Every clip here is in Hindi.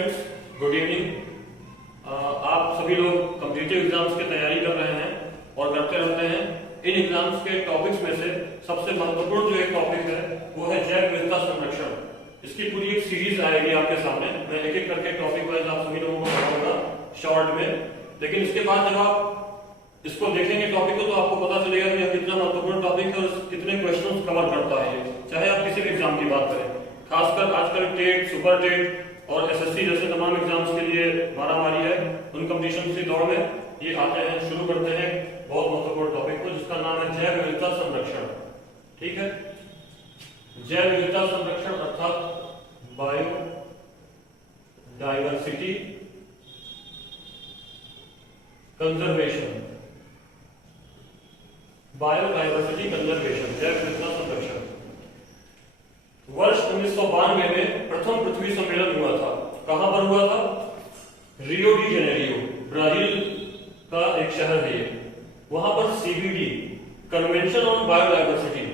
Students, good evening. आप सभी लोग कॉम्पिटिटिव एग्जाम्स की तैयारी कर रहे हैं और करते रहते हैं। इन एग्जाम्स के टॉपिक्स में से सबसे महत्वपूर्ण जो एक टॉपिक है वो है जैव विविधता संरक्षण। इसकी पूरी एक सीरीज आएगी आपके सामने। मैं एक एक करके टॉपिक वाइज आप सभी लोगों को बताऊंगा शॉर्ट में, लेकिन इसके बाद जब आप इसको देखेंगे टॉपिक को तो आपको पता चलेगा कि यह कितना महत्वपूर्ण टॉपिक है और कितने क्वेश्चंस कवर करता है। चाहे आप किसी भी एग्जाम की बात करें, खासकर आजकल टेट, सुपर टेट और एसएससी जैसे तमाम एग्जाम्स के लिए मारामारी है, उन कंपटीशन की दौड़ में ये आते हैं। शुरू करते हैं बहुत महत्वपूर्ण टॉपिक को जिसका नाम है जैव विविधता संरक्षण। ठीक है, जैव विविधता संरक्षण अर्थात bio diversity conservation, biodiversity conservation, जैव विविधता संरक्षण। वर्ष 1992 में प्रथम पृथ्वी सम्मेलन हुआ था। कहां पर हुआ था? रियो डी जेनेरियो, ब्राजील का एक शहर है ये। वहां पर CBD, convention on biodiversity,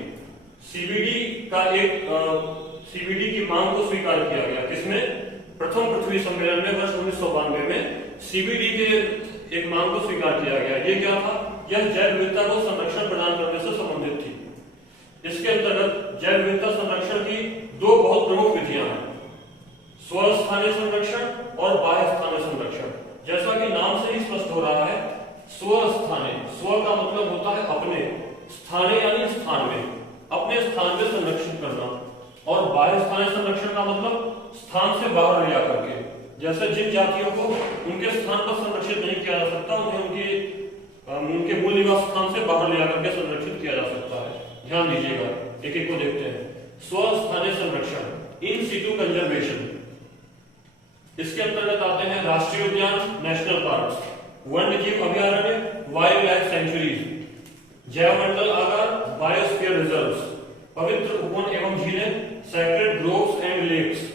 CBD का एक सीबीडी की मांग को स्वीकार किया गया। किसमें? प्रथम पृथ्वी सम्मेलन में वर्ष 1992 में सीबीडी के एक मांग को स्वीकार किया गया। ये क्या था? यह जैव विविधता को संरक्षण प्रदान करने से संबंधित थी। इसके अंतर्गत जैव विविधता संरक्षण की दो बहुत प्रमुख विधियां हैं, स्वस्थानीय संरक्षण और बाह्य स्थानीय संरक्षण। जैसा कि नाम से ही स्पष्ट हो रहा है, स्वस्थानीय, स्व का मतलब होता है अपने, स्थानीय यानी स्थान में, अपने स्थान में संरक्षित करना, और बाह्य स्थानीय संरक्षण का मतलब स्थान से बाहर ले जाकर के। जैसे जिन जातियों को उनके स्थान पर संरक्षित नहीं किया जा सकता, उन्हें उनके मूल निवास स्थान से बाहर ले जाकर के संरक्षित किया जा सकता है। ध्यान दीजिएगा, एक एक को देखते हैं। स्वस्थानीय संरक्षण, इन सीटू कंजर्वेशन, इसके अंतर्गत आते हैं राष्ट्रीय उद्यान, नेशनल पार्क, वन्यजीव अभयारण्य, वाइल्ड लाइफ सेंचुरीज, जैवमंडल आगार, बायोस्फीयर रिजर्व्स, पवित्र उपवन एवं झीलें, सैक्रेड ग्रोव्स एंड लेक्स,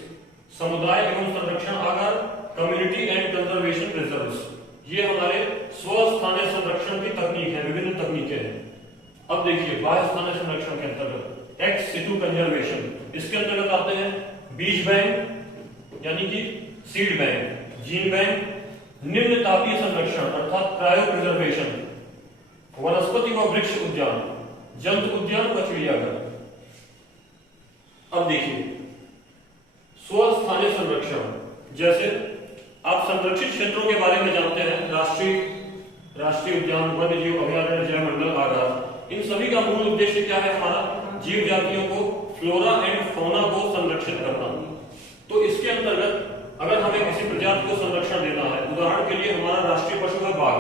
समुदाय एवं संरक्षण आगार, कम्युनिटी एंड कंजर्वेशन रिजर्व्स। ये हमारे स्वस्थानीय संरक्षण की तकनीक है, विभिन्न तकनीकें हैं। अब देखिए बाह्य स्थानीय संरक्षण के अंतर्गत एक्स सिटू कंजर्वेशन, इसके अंतर्गत आते हैं बीज बैंक यानी कि सीड बैंक, जीन बैंक, निम्न तापीय संरक्षण अर्थात क्रायो प्रिजर्वेशन, वनस्पति व वृक्ष उद्यान, जंतु उद्यान व चिड़ियाघर। अब देखिए स्वस्थानीय संरक्षण, जैसे आप संरक्षित क्षेत्रों के बारे में जानते हैं, राष्ट्रीय उद्यान, वन्यजीव अभयारण्य, जैवमंडल आगार। इन सभी का मूल उद्देश्य क्या है? हमारा जीव जातियों को, फ्लोरा एंड फौना को संरक्षित करना। तो इसके अंतर्गत अगर हमें किसी प्रजाति को संरक्षण देना है, उदाहरण के लिए हमारा राष्ट्रीय पशु है बाघ,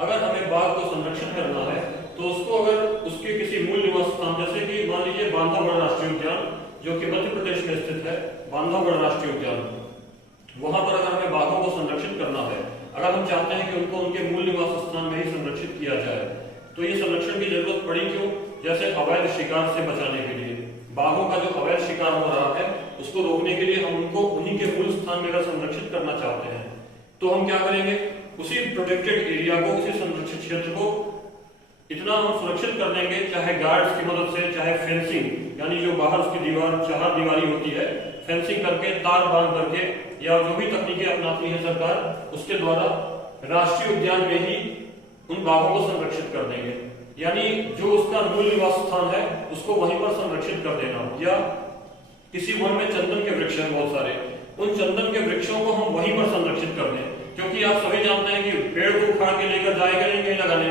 अगर हमें बाघ को संरक्षण करना है तो उसको अगर उसके किसी मूल निवास स्थान, जैसे कि मान लीजिए बांधवगढ़ राष्ट्रीय उद्यान जो कि मध्य प्रदेश में स्थित है, बांधवगढ़ राष्ट्रीय उद्यान, वहां पर अगर हमें बाघों को संरक्षित करना है, अगर हम चाहते हैं कि उनको उनके मूल निवास स्थान में ही संरक्षित किया जाए, तो ये संरक्षण की जरूरत पड़ी। क्यों? जैसे अवैध शिकार से बचाने के लिए, बाघों का जो अवैध शिकार हो रहा है उसको रोकने के लिए हम उनको उन्हीं के मूल स्थान में अगर संरक्षित करना चाहते हैं तो हम क्या करेंगे? उसी प्रोटेक्टेड एरिया को, उसी संरक्षित क्षेत्र को इतना हम सुरक्षित कर देंगे, चाहे गार्ड्स की मदद से, चाहे फेंसिंग यानी जो बाहर उसकी दीवार, चार दीवारी होती है, फेंसिंग करके, तार बांध करके, या जो भी तकनीकें अपनाती है सरकार, उसके द्वारा राष्ट्रीय उद्यान में ही उन बाघों को संरक्षित कर देंगे। यानी जो उसका मूल निवास स्थान है उसको वहीं पर संरक्षित कर देना। या किसी वन में चंदन के वृक्ष हैं बहुत सारे, उन चंदन के वृक्षों को हम वहीं पर संरक्षित कर दें, क्योंकि आप सभी जानते हैं कि पेड़ को उखाड़ के लेकर जाएगा नहीं लगाने।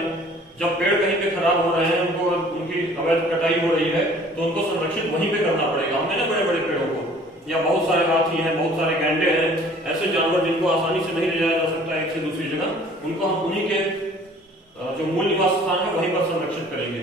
जब पेड़ कहीं पे खराब हो रहे हैं, उनको उनकी अवैध कटाई हो रही है, तो उनको संरक्षित वहीं पे करना पड़ेगा। हमने ना बड़े बड़े पेड़ों को, या बहुत सारे हाथी हैं, बहुत सारे गैंडे हैं, ऐसे जानवर जिनको आसानी से नहीं ले जाया जा सकता एक से दूसरी जगह, उनको हम उन्हीं के जो मूल निवास स्थान है वहीं पर संरक्षित करेंगे।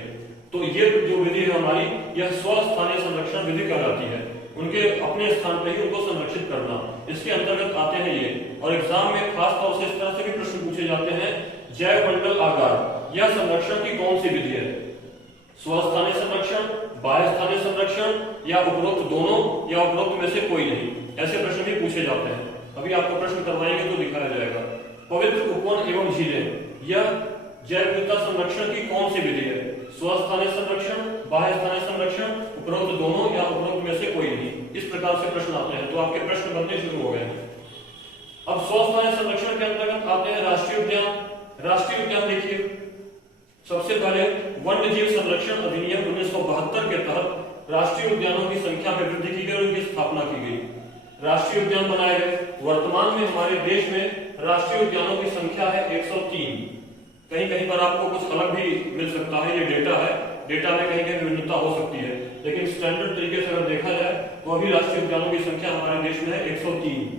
तो ये जो विधि है हमारी, यह स्वस्थानीय संरक्षण विधि कहलाती है। उनके अपने स्थान पर ही उनको संरक्षित करना, इसके अंतर्गत आते हैं ये। और एग्जाम में खास तौर से इस तरह से भी प्रश्न पूछे जाते हैं, जैवमंडल आगार, यह संरक्षण की कौन सी विधि है? स्वस्थानीय संरक्षण, बाह्य स्थानीय संरक्षण, या उपरोक्त दोनों, या उपरोक्त में से कोई नहीं? ऐसे प्रश्न भी पूछे जाते हैं। अभी आपको प्रश्न करवाएंगे तो दिखाया जाएगा। पवित्र उपवन एवं झीलें, यह जैव विविधता संरक्षण की कौन सी विधि है? स्वस्थानीय संरक्षण, बाह्य स्थानीय संरक्षण, उपरोक्त दोनों, या उपरोक्त में से कोई नहीं? इस प्रकार से प्रश्न आते हैं। तो आपके प्रश्न बनने शुरू हो गए हैं। अब स्वस्थ स्थानीय संरक्षण के अंतर्गत आते हैं राष्ट्रीय उद्यान। राष्ट्रीय उद्यान देखिए, सबसे पहले वन्य जीव संरक्षण अधिनियम 1972 के तहत राष्ट्रीय उद्यानों की संख्या में वृद्धि की गई और उनकी स्थापना की गई। राष्ट्रीय उद्यान बनाए गए। वर्तमान में हमारे देश में राष्ट्रीय उद्यानों की संख्या है 103। कहीं कहीं पर आपको कुछ अलग भी मिल सकता है, ये डेटा है, डेटा में कहीं कहीं भिन्नता हो सकती है, लेकिन स्टैंडर्ड तरीके से अगर देखा जाए तो अभी राष्ट्रीय उद्यानों की संख्या हमारे देश में है 103।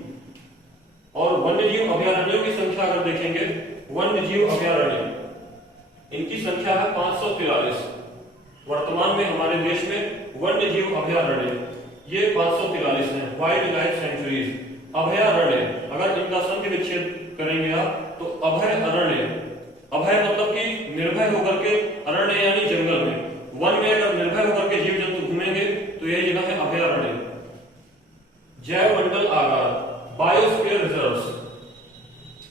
और वन्य जीव अभयारण्यों की संख्या अगर देखेंगे, वन्य जीव अभयारण्य इनकी संख्या है 543। वर्तमान में हमारे देश में वन्य जीव अभयारण्य ये 543 हैं। वाइल्ड लाइफ सेंचुरीज, अभयारण्य, अगर इनका संख्या विच्छेद करेंगे आप तो अभय अरण्य, अभय मतलब कि निर्भय होकर के, अरण्य यानी जंगल में, वन में अगर निर्भय होकर के जीव जंतु घूमेंगे तो यही जगह है अभयारण्य। जैव मंडल आगार, बायोस्फीयर रिजर्व्स,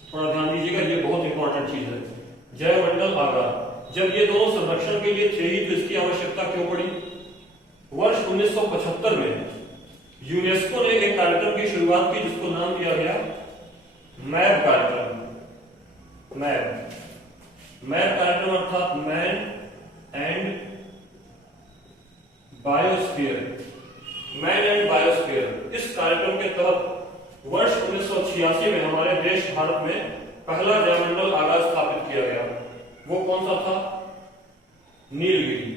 थोड़ा ध्यान दीजिएगा, ये बहुत इंपॉर्टेंट चीज है। जैव मंडल आगार, जब ये दोनों संरक्षण के लिए थे ही तो इसकी आवश्यकता क्यों पड़ी? वर्ष 1975 में यूनेस्को ने एक कार्यक्रम की शुरुआत की जिसको नाम दिया गया मैप कार्यक्रम। मैप कार्यक्रम अर्थात man and biosphere, man and biosphere. इस कार्यक्रम के तहत वर्ष 1986 में हमारे देश भारत में पहला जैवमंडल आगार स्थापित किया गया। वो कौन सा था? नीलगिरी।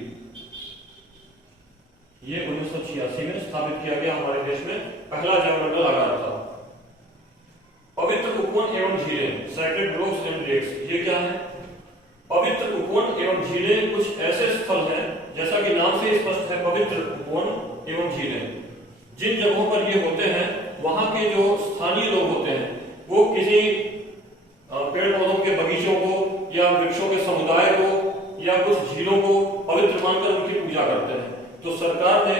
ये 1986 में स्थापित किया गया हमारे देश में पहला जैवमंडल आगार था। पवित्र उपवन एवं झीलें, सैक्रेड ग्रोव्स एंड लेक्स, ये क्या है? पवित्र उपवन एवं झीलें कुछ ऐसे स्थल हैं, जैसा कि नाम से स्पष्ट है, पवित्र उपवन एवं झीलें। जिन जगहों पर ये होते हैं वहां के जो स्थानीय लोग होते हैं वो किसी पेड़ पौधों के बगीचों को या वृक्षों के समुदाय को या कुछ झीलों को पवित्र मानकर उनकी पूजा करते हैं। तो सरकार ने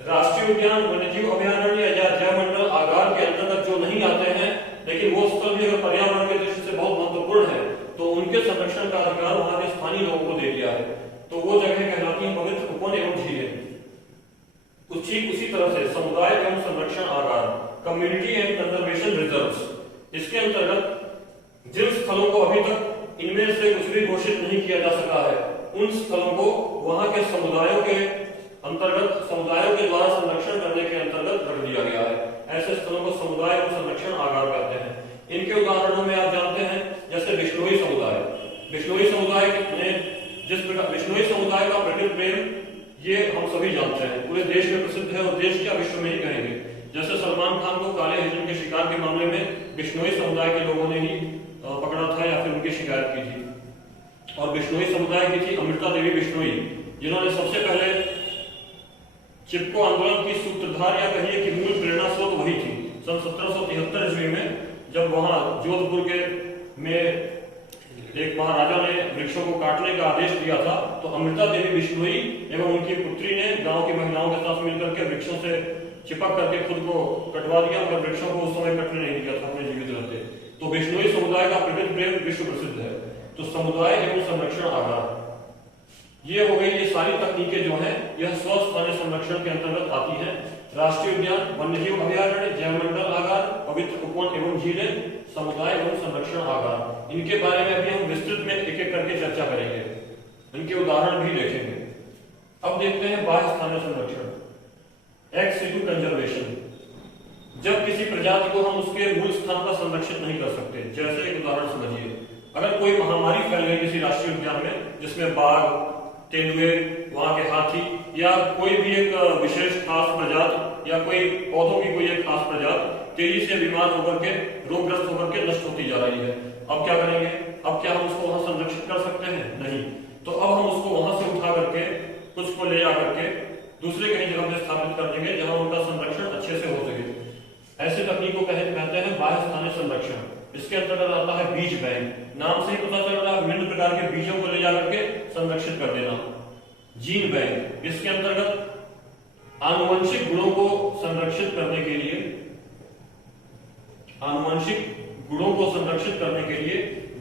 राष्ट्रीय उद्यान, वन्यजीव अभयारण्य या जैवमंडल आगार के अंतर्गत जो नहीं आते हैं लेकिन वो स्थल भी अगर पर्यावरण के दृष्टि से बहुत महत्वपूर्ण है तो उनके संरक्षण का अधिकार वहां के स्थानीय लोगों को दे दिया है। तो वो जगह कहलाती है पवित्र उपवन एवं झीलें। ठीक उसी तरह से समुदाय एवं संरक्षण आगार, कम्युनिटी एंड कंजर्वेशन रिजर्व्स, इसके अंतर्गत जिन स्थलों को अभी तक इनमें से कुछ भी घोषित नहीं किया जा सका है उन स्थलों को वहां के समुदायों के अंतर्गत, समुदायों के द्वारा संरक्षण करने के अंतर्गत रख दिया गया है। ऐसे स्थलों को समुदाय और संरक्षण आगार कहते हैं। इनके उदाहरणों में आप जानते हैं जैसे बिश्नोई समुदाय। बिश्नोई समुदाय ने जिस प्रकार, बिश्नोई समुदाय का प्रकृति प्रेम ये हम सभी जानते हैं, पूरे देश में प्रसिद्ध है और देश क्या विश्व में ही कहेंगे। जैसे सलमान खान को काले हिरण के शिकार के मामले में बिश्नोई समुदाय के लोगों ने ही पकड़ा था या फिर उनकी शिकायत की थी। और बिश्नोई समुदाय की थी अमृता देवी बिश्नोई, जिन्होंने सबसे पहले चिपको आंदोलन की सूत्रधार या कहिए कि मूल प्रेरणा स्रोत वही थी। सन 1773 ईस्वी में जब वहां जोधपुर के में एक महाराजा ने वृक्षों को काटने का आदेश दिया था तो अमृता देवी बिश्नोई एवं उनकी पुत्री ने गांव की महिलाओं के साथ मिलकर के वृक्षों से चिपक करके खुद को कटवा दिया, मगर वृक्षों को उस समय कटने नहीं दिया था अपने जीवित रहते। तो बिश्नोई समुदाय का प्रकृति प्रेम विश्व प्रसिद्ध है। तो समुदाय एवं संरक्षण आगार, ये हो गई, ये सारी तकनीकें जो हैं यह स्व स्थानीय संरक्षण के अंतर्गत आती हैं। राष्ट्रीय उद्यान, वन्यजीव अभयारण्य, जैवमंडल आगार, पवित्र उपवन एवं झीलें, समुदाय एवं संरक्षण आगार, इनके बारे में अभी हम विस्तृत में एक एक करके चर्चा करेंगे, इनके उदाहरण भी देखेंगे। अब देखते हैं बाह्य स्थानीय संरक्षण, एक्स सिटू कंजर्वेशन। जब किसी प्रजाति को हम उसके मूल स्थान पर संरक्षित नहीं कर सकते, जैसे एक उदाहरण समझिए, अगर कोई महामारी फैल गई किसी राष्ट्रीय उद्यान में जिसमें बाघ, तेंदुए, वहां के हाथी या कोई भी एक विशेष खास प्रजाति या कोई पौधों की कोई एक खास प्रजाति तेजी से बीमार होकर के, रोगग्रस्त होकर के नष्ट होती जा रही है, अब क्या करेंगे? अब क्या हम उसको वहां संरक्षित कर सकते हैं? नहीं। तो अब हम उसको वहां से उठा करके कुछ को ले जाकर के दूसरे कहीं जगह पे स्थापित कर देंगे जहां उनका संरक्षण अच्छे से हो सके। ऐसी तकनीक को कहते हैं बाह्य स्थानीय संरक्षण। इसके अंतर्गत आता है बीज बैंक। नाम से ही पता चल रहा है, विभिन्न प्रकार के बीजों को ले जाकर के संरक्षित कर देना। जीन बैंक, इसके अंतर्गत आनुवंशिक गुणों को संरक्षित करने के लिए, आनुवंशिक गुणों को संरक्षित करने के लिए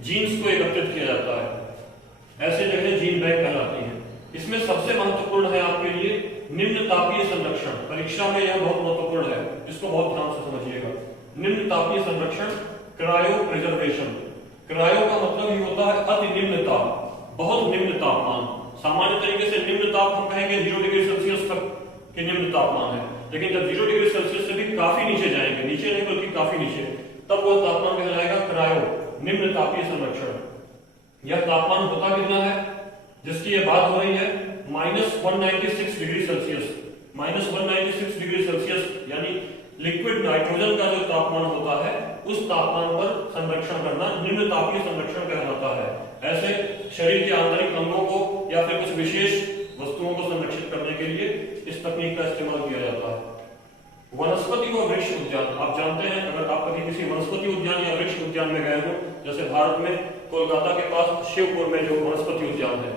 जीन्स को एकत्रित किया जाता है। ऐसे जगह जीन बैंक कहलाती है। इसमें सबसे महत्वपूर्ण है आपके लिए निम्न तापीय संरक्षण। परीक्षा में यह बहुत महत्वपूर्ण है, इसको बहुत ध्यान से समझिएगा। निम्न तापीय संरक्षण, क्रायो प्रिजर्वेशन। क्रायो का मतलब ही होता है अति निम्न ताप, बहुत निम्न तापमान। सामान्य तरीके से निम्न ताप हम कहेंगे 0 डिग्री सेल्सियस तक के निम्न तापमान है, लेकिन जब 0 डिग्री सेल्सियस से भी काफी नीचे जाएंगे, नीचे नहीं बल्कि काफी नीचे, तब वह तापमान कहलाएगा क्रायो, निम्न तापीय संरक्षण। यह तापमान होता कितना है जिसकी ये बात हो रही है, -196 डिग्री सेल्सियस। -196 डिग्री सेल्सियस यानी लिक्विड नाइट्रोजन का जो तापमान होता है उस तापमान पर संरक्षण करना निम्न तापीय संरक्षण कहलाता है। ऐसे शरीर के आंतरिक अंगों को या फिर कुछ विशेष वस्तुओं को संरक्षित करने के लिए इस तकनीक का इस्तेमाल किया जाता है। वनस्पति व वृक्ष उद्यान, आप जानते हैं अगर आप कभी किसी वनस्पति उद्यान या वृक्ष उद्यान में गए हो, जैसे भारत में कोलकाता के पास शिवपुर में जो वनस्पति उद्यान है,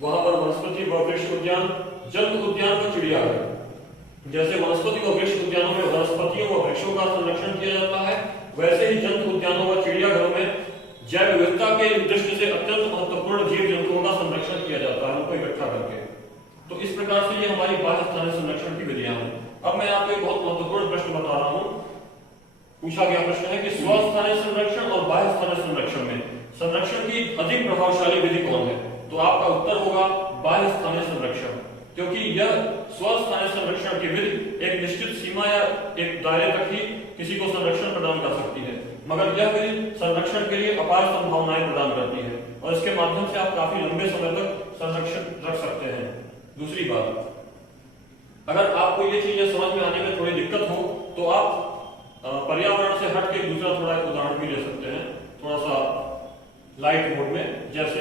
वहां पर वनस्पति व वृक्ष उद्यान, जंतु उद्यान व चिड़ियाघर, जैसे वनस्पति व वृक्ष उद्यानों में वनस्पतियों व वृक्षों का संरक्षण किया जाता है, वैसे ही जंतु उद्यानों व चिड़ियाघरों में जैव विविधता के दृष्टि से अत्यंत महत्वपूर्ण जीव जंतुओं का संरक्षण किया जाता है, उनको इकट्ठा करके। तो इस प्रकार से ये हमारी बाह्य स्थानीय संरक्षण की विधियां हैं। अब मैं आपको एक बहुत महत्वपूर्ण प्रश्न बता रहा हूं। पूछा गया प्रश्न है कि स्वस्थानीय संरक्षण और बाह्य स्थानीय संरक्षण में संरक्षण की अधिक प्रभावशाली विधि कौन है? तो आपका उत्तर होगा बाह्य स्थानीय संरक्षण, क्योंकि यह स्वस्थानीय संरक्षण की विधि एक निश्चित सीमा या एक दायरे तक ही किसी को संरक्षण प्रदान कर सकती है, मगर यह विधि संरक्षण के लिए अपार संभावनाएं प्रदान करती है और इसके माध्यम से आप काफी लंबे समय तक संरक्षण रख सकते हैं। दूसरी बात, अगर आपको ये चीजें समझ में आने में थोड़ी दिक्कत हो तो आप पर्यावरण से हट के दूसरा थोड़ा एक उदाहरण भी ले सकते हैं, थोड़ा सा लाइट मोड में। जैसे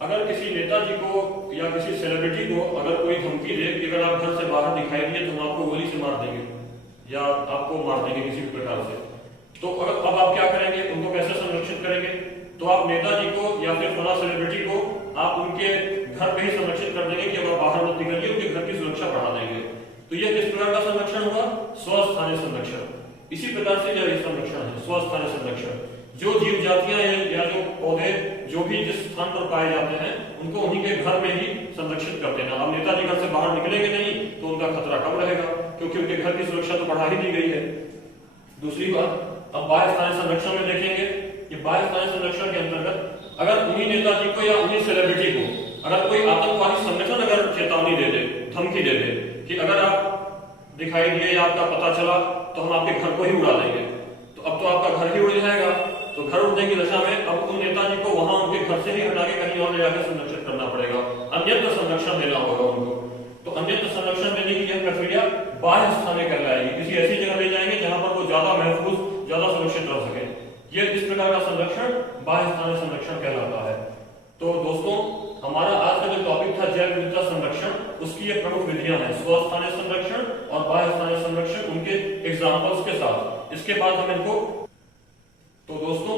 अगर किसी नेताजी को या किसी सेलिब्रिटी को अगर कोई धमकी दे कि अगर आप घर से बाहर दिखाई दिए तो हम आपको गोली से मार देंगे या आपको मार देंगे किसी भी प्रकार से, तो अगर अब आप क्या करेंगे, उनको कैसे संरक्षित करेंगे? तो आप नेताजी को या फिर फला सेलिब्रिटी को आप उनके घर पे ही संरक्षित कर देंगे कि अब आप बाहर मत निकलिए, उनके घर की सुरक्षा बढ़ा देंगे। तो यह किस प्रकार का संरक्षण हुआ? स्वस्थानीय संरक्षण। इसी प्रकार से यह संरक्षण है, स्वस्थानीय संरक्षण। जो जीव जातियां या जो पौधे जो भी जिस स्थान पर पाए जाते हैं उनको उन्हीं के घर में ही संरक्षित कर देना। अब नेताजी घर से बाहर निकलेंगे नहीं तो उनका खतरा कम रहेगा, क्योंकि उनके घर की सुरक्षा तो बढ़ा ही दी गई है। दूसरी बात, अब बाह्य स्थानीय संरक्षण में देखेंगे कि बाह्य स्थानीय संरक्षण के अंतर्गत अगर उन्हीं नेताजी को या उन्हीं सेलिब्रिटी को अगर कोई आतंकवादी संगठन अगर चेतावनी दे दे, धमकी दे दे कि अगर आप दिखाई दिए या आपका पता चला तो हम आपके घर को ही उड़ा देंगे, तो अब तो आपका घर ही उड़ जाएगा। तो घर उड़ने की दशा में अब उन नेताजी को वहां उनके घर से ही हटा के कहीं और ले जाकर संरक्षित करना पड़ेगा, अन्यत्र संरक्षण देना होगा उनको। तो अन्यत्र संरक्षण देने की यह प्रक्रिया बाह्य स्थानीय कहलाएगी। किसी ऐसी जगह ले जाएंगे जहां पर वो ज्यादा महफूज, ज्यादा सुरक्षित रह सके। ये इस प्रकार का संरक्षण बाह्य स्थानीय संरक्षण कहलाता है। तो दोस्तों, हमारा आज का जो टॉपिक था जैव विविधता संरक्षण, उसकी ये प्रमुख विधियां हैं, स्वस्थानीय संरक्षण और बाह्य स्थानीय संरक्षण, उनके एग्जांपल्स के साथ। इसके बाद हम इनको, तो दोस्तों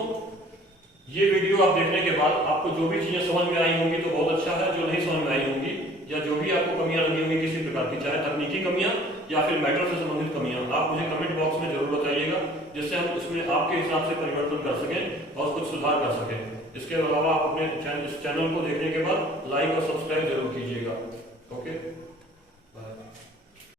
ये वीडियो आप देखने के बाद आपको जो भी चीजें समझ में आई होंगी तो बहुत अच्छा है, जो नहीं समझ में आई होंगी या जो भी आपको कमियां लगी होंगी किसी प्रकार की, चाहे तकनीकी कमियां या फिर मैटर से संबंधित कमियां, आप मुझे कमेंट बॉक्स में जरूर बताइएगा, जिससे हम उसमें आपके हिसाब से परिवर्तन कर सकें और कुछ सुधार कर सकें। इसके अलावा आप अपने इस चैनल को देखने के बाद लाइक और सब्सक्राइब जरूर कीजिएगा। ओके।